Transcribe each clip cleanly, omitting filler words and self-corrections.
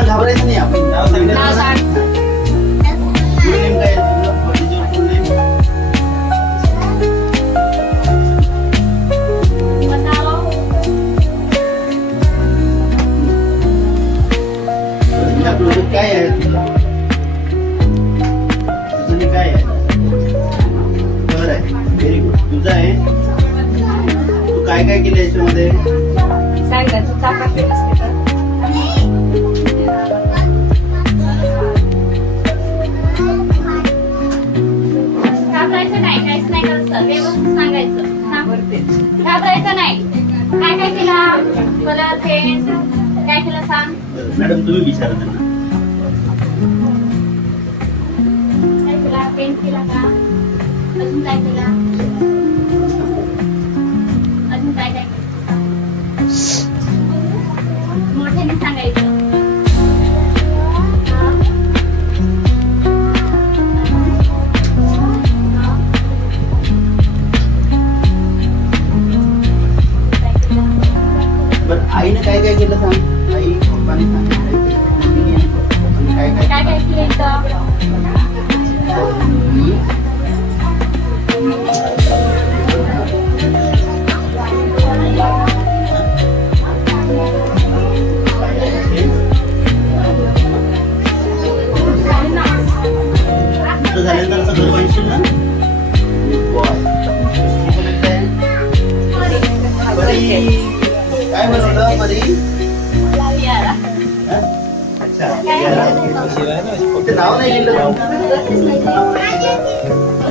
सांग, घाबरायचं नाही. आपण नाव सांगितलं नाव सांग. फुल नेम काय आहे तुझं? What is your full name? तुझा प्रोजेक्ट काय आहे तुझं? तुझं हे काय आहे? बरं आहे, व्हेरी गुड. तुझं आहे. तू काय काय केलं याच्यामध्ये? सांग ना, तू चाका केलंस का तर? घाबरायचं नाही, काहीच नाही करायचं, व्यवस्थित सांगायचं. घाबरायचं नाही. काय काय केला? कलर, पेन काय केलं सांग. मॅडम तुम्ही विचारा त्यांना. काय केला? पेंट केला का? अजून काय केला? अजून काय काय केलं? मोठ्याने सांगायचं. आईने काय काय केलं सांग. आई पप्पाने सांगितलं काय काय काय काय केलं इथं? झाल्यानंतर सगळं बनशील ना. काय बनवलं परी? अच्छा, ते नाव नाही लिहिलं.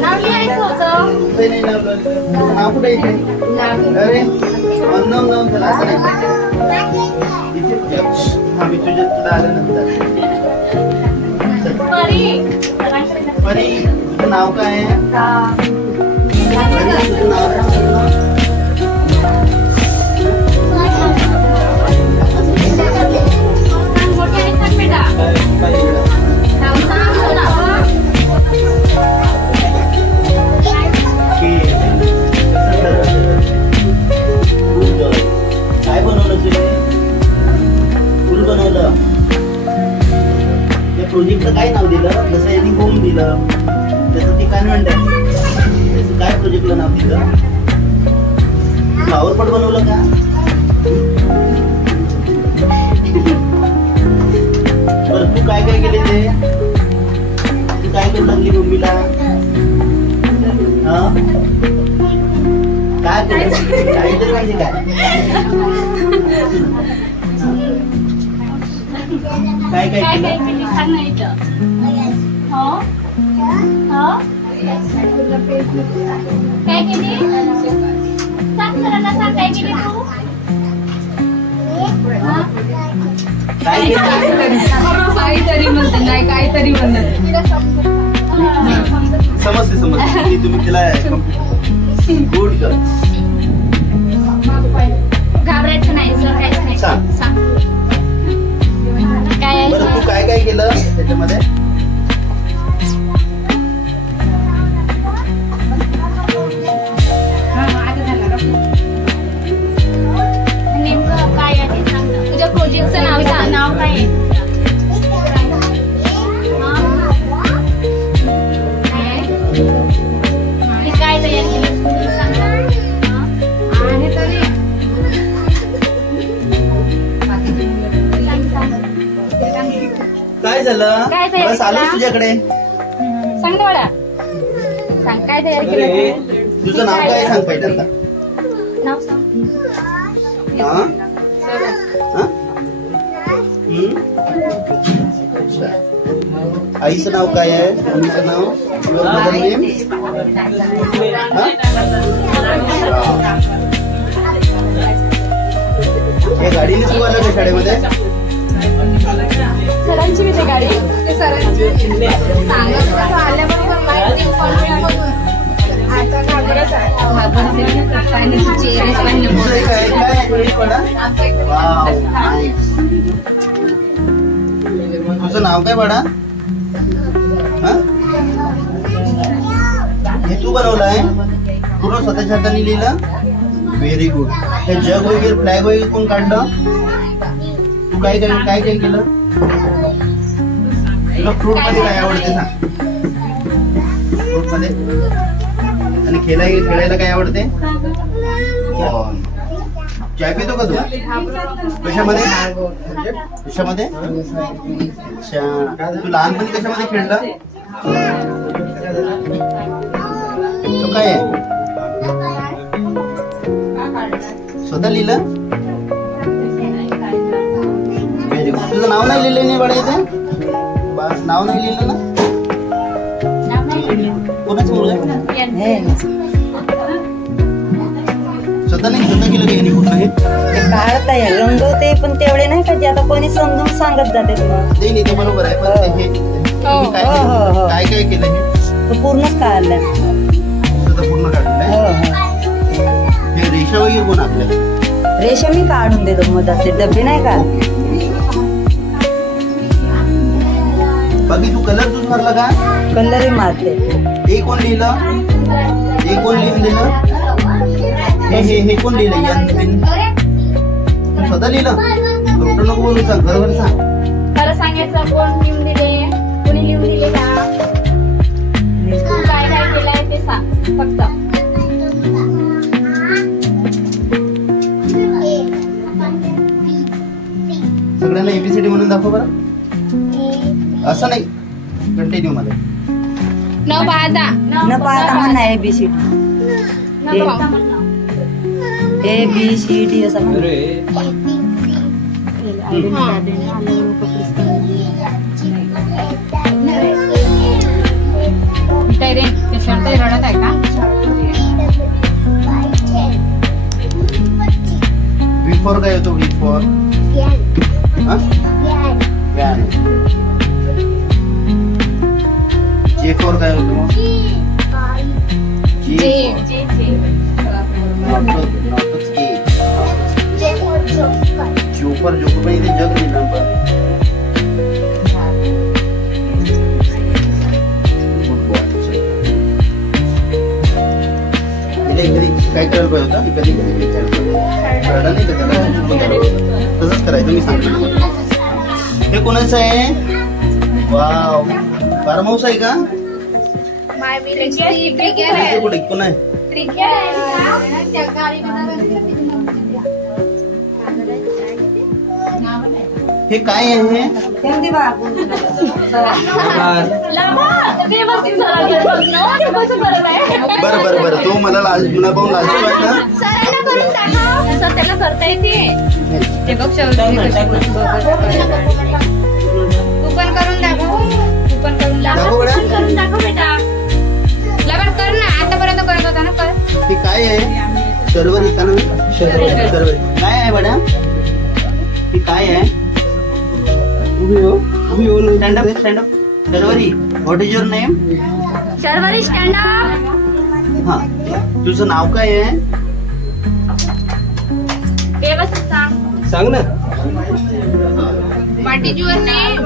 नाव लिहायचं होतं. कुठे नाही लावलं. नाव कुठे येते? अरे अननोन नाव झालं. आम्ही तुला आल्यानंतर. परी तुझं नाव काय आहे? तुझं नाव काय? काय बनवलं तुझे? फुल बनवलं. त्या प्रोजेक्टचं काय नाव दिलं? जसं यांनी होम दिलं त्याचं ती कन्व्हेंट आहे. त्याचं काय प्रोजेक्टला नाव दिलं? फ्लॉवर पॉट बनवलं का? बरं तू काय काय केले ते? तू काय करू लागली मम्मीला? हा काय केलं? काहीतरी म्हणजे काय काय काय काय काय केलं? केली सांग ना इथं. हो हो काय केली सांग सरांना. सांग काय केली तू. काय केलं? काहीतरी म्हणतात, नाही काहीतरी म्हणतात. समजते तुम्ही तिला. Good girl. घाबरायचं नाही सर, काहीच नाही. सांग. सांग काय आहे? बरं तू काय काय केलं त्याच्यामध्ये? नेमकं काय आहे सांग ना. तुझ्या प्रोजेक्टचं नाव सांग. नाव काय आहे? काय तयार केलं तुम्ही सांग ना. आहे तरी काय झालं? काय तयार बस आलो केलं? तुझ्याकडे. सांग ना मला. सांग काय तयार केलं तू. तुझं नाव काय सांग पहिल्यांदा. नाव सांग. हा? हा? अच्छा. आईचं नाव काय आहे? मम्मीचं नाव? Your mother name? हा? हे गाडीने तू आला का शाळेमध्ये? सरांची किती गाडी? ते सरांची सांगत आल्याबरोबर माहिती आता घाबरत तुझं नाव काय बाळा? हे तू बनवलं आहे? पूर्ण स्वतःच्या हाताने लिहिलं? Very good. हे जग वगैरे फ्लॅग वगैरे कोण काढलं? तू काय काय केलं? तुला फ्रूट मध्ये काय आवडते सांग? फ्रूट मध्ये आणि खेळायला काय आवडते? चाय पितो का तू? कशामध्ये? कशामध्ये? अच्छा, तू लहानपणी कशामध्ये खेळला? तो काय आहे? स्वतः लिहिलं? Very good. तुझं नाव नाही लिहिलं नाही बाळा इथे? नाव नाही लिहिलं ना? कोणाचं मुलगा? स्वतः नाही, स्वतः केलं की पूर्ण हे? काढताय रंगवते पण तेवढे नाही का जे आता कोणी समजून सांगत जाते तुला. नाही ते बरोबर आहे, पण हे तुम्ही काय काय केलं हे? पूर्णच काढलंय. स्वतः पूर्ण काढलंय. हे रेषा वगैरे कोण आपल्या? रेषा मी काढून देतो मधातले डबे नाही का. बाकी तू कलर तूच भरला का? कलरही मारते. हे कोण लिहिलं? हे कोण लिहून दिलं? हे कोण लिहिलं? तू स्वतः लिहिलं? डॉक्टर नको बोलू, सांग बरोबर सांग. खरं सांगायचं, कोण लिहून दिले, कोणी लिहून दिले का, तू काय काय केलंय ते सांग फक्त. सगळ्यांना एबीसीडी म्हणून दाखव बरं. असं नाही, कंटिन्यू मध्ये. न पाहता म्हणा ABCD ABCD असं म्हणा. रडत आहे का? V4 काय होतो? V4 J4 काय होतो? जोपर पण इथे जग लिहिलं पण. काय करायला पाहिजे होतं? कधी नाही का त्याला तसंच करायचं. मी सांगतो. हे कोणाचं आहे? वाव, फार्म हाऊस आहे का? कुठे कोण आहे? हे काय आहे? बरं तू मला तुला पाहून लाजतो वाटलं? त्याला करता येते. ते बघ, तू पण करून दाखव. करून दाखव बेटा. लवकर कर ना, आतापर्यंत करत होता ना. कर. हे काय आहे? सर्वर सर्वर काय आहे बडा? हे काय आहे? उभी हो. Stand up Sharvari. What is your name? Sharvari stand up. हा, तुझं नाव काय आहे? सांग ना. What is your name?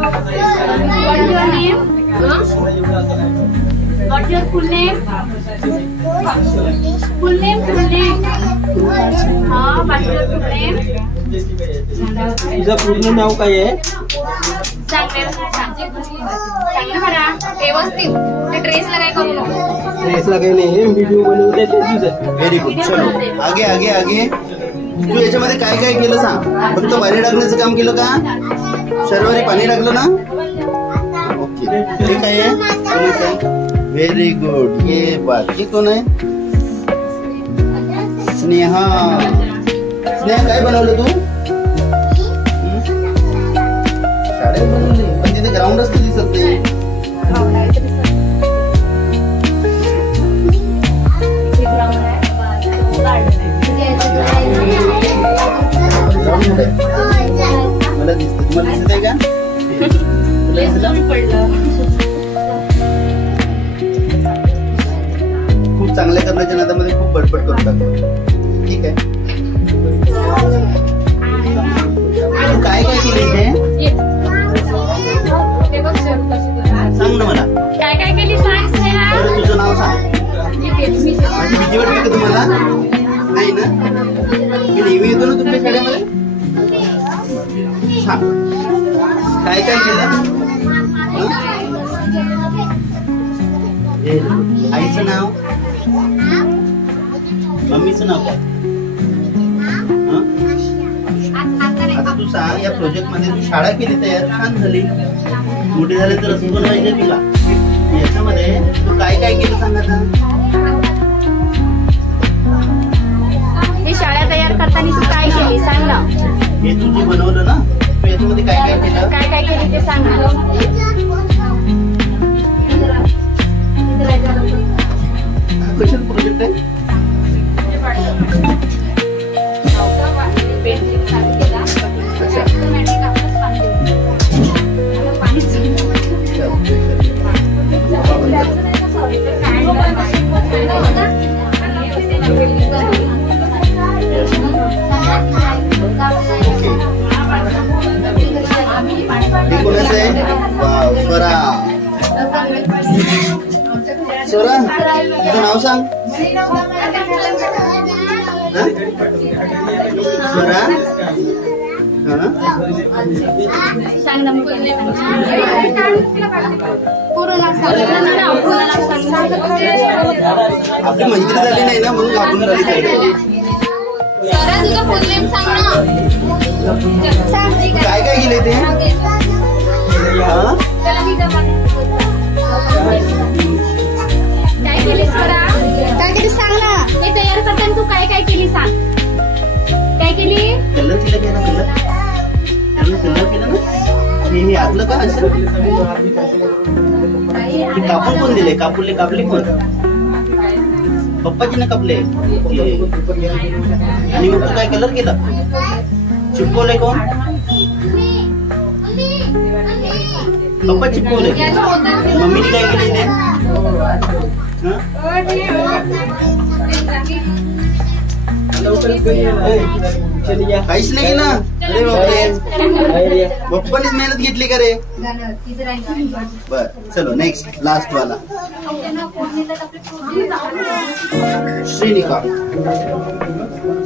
What's your full name? Full name. हाँ, what's your full name? तुझं पूर्ण नाव काय आहे? सांग ना बरा. व्यवस्थित ते ड्रेसला काय करू नको. ड्रेसला काही नाही, व्हिडिओ बनवते तुझं. Very good. चलो आगे. तू याच्यामध्ये काय काय केलं सांग. फक्त पाणी टाकण्याचं काम केलं का? शर्वरी पाणी टाकलं ना? ओके. हे काय आहे? Very good. ये बाकी कोण आहे? स्नेहा काय बनवलं तू? शाळेत बनवली, पण तिथे ग्राउंडच तर दिसत नाही. मला दिसत. तुम्हाला दिसत आहे का? खूप चांगल्या करण्याच्या नादामध्ये खूप बडबड करून टाकतो. ठीक आहे. काय केलं इथे? सांग ना मला. काय केली सांग. बरं, तुझं नाव सांग. माझी भीती वाटते का तुम्हाला? नाही ना? मी नेहमी येतो ना तुमच्या शाळेमध्ये. सांग. काय काय केलं? आईचं नाव, मम्मीचं नाव काय? आता तू सांग, या प्रोजेक्ट मध्ये तू शाळा केली तयार, छान झाली, मोठी झाली तर असं पण पाहिजे तुला. याच्यामध्ये तू काय काय केलं सांग आता. हे शाळा तयार करताना तू काय केली सांग ना. हे तू जे बनवलं ना, तू याच्यामध्ये काय काय केलं? काय काय केली ते सांग ना. कशाचं प्रोजेक्ट आहे? कोणाचं आहे? स्वरा. स्वरा, तुझं नाव सांग. स्वरा, सांग ना. पूर्ण नाव सांग. आपली मैत्री झाली नाही ना, म्हणून आपण झाली पाहिजे. स्वरा, तुझं फुल नेम सांग ना. काय काय केले ते? काय केली स्वरा? काय केली सांग ना. हे तयार करताना तू काय काय केली सांग. काय केली? कलर केलं की ना, कलर केलं ना. हे आतलं का असं? कापून कोण दिले? कापले कोण? पप्पाजीने कापले. आणि मग तू काय कलर केला? चिपकवलंय कोण? पप्पा चिपकवले. मम्मीने काय केले ते? काहीच नाही केलं. अरे बापरे, पप्पानीच मेहनत घेतली का रे? बर, चलो नेक्स्ट, लास्ट वाला. श्रीनिका.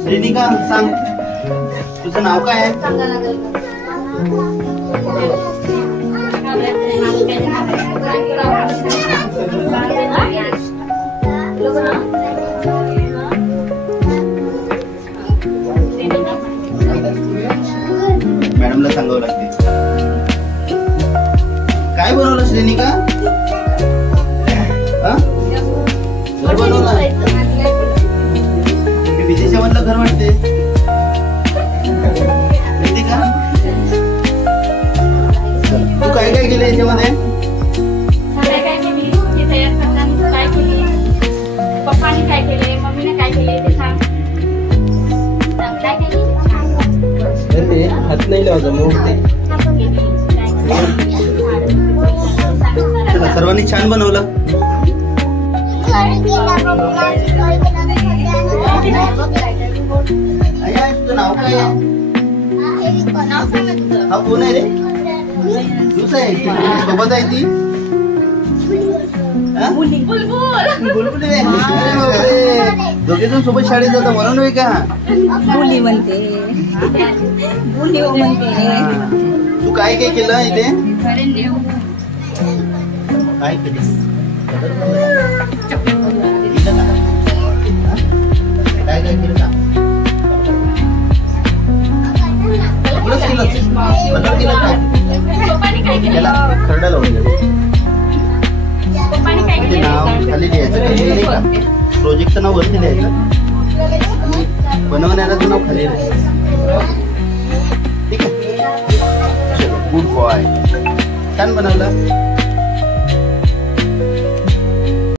श्रीनिका, सांग तुझं नाव काय आहे? मॅडमला सांगावं लागते. काय बनवलं श्रेनिका? घर बनवलं. विदेशामधलं घर वाटते का? तू काय काय केलं याच्यामध्ये? काय काय केली? हे तयार करताना तू काय केली? पप्पाने काय केले? मम्मीने काय केले ते सांग. काय केली? हात नाही लावतो मोठे. चला, सर्वांनी छान बनवलं. तुझं नाव काय आहे? हा कोण आहे रे? तूच आहे? सोबत आहे ती? बुलबुल आहे. दोघे जण सोबत शाळेत जातात म्हणून होय का? बुली म्हणते, बुली म्हणते. तू काय काय केलं इथे? काय केलं? काय काय केलं का? सगळंच केलं. बदल केलं काय? त्याला खरडा लावून दिलं. नाव खाली लिहायचं, नाही का? प्रोजेक्टचं नाव वरती लिहायचं, बनवणाऱ्याचं नाव खाली लिहायचं. ठीक आहे, गुड बॉय, छान बनवलं.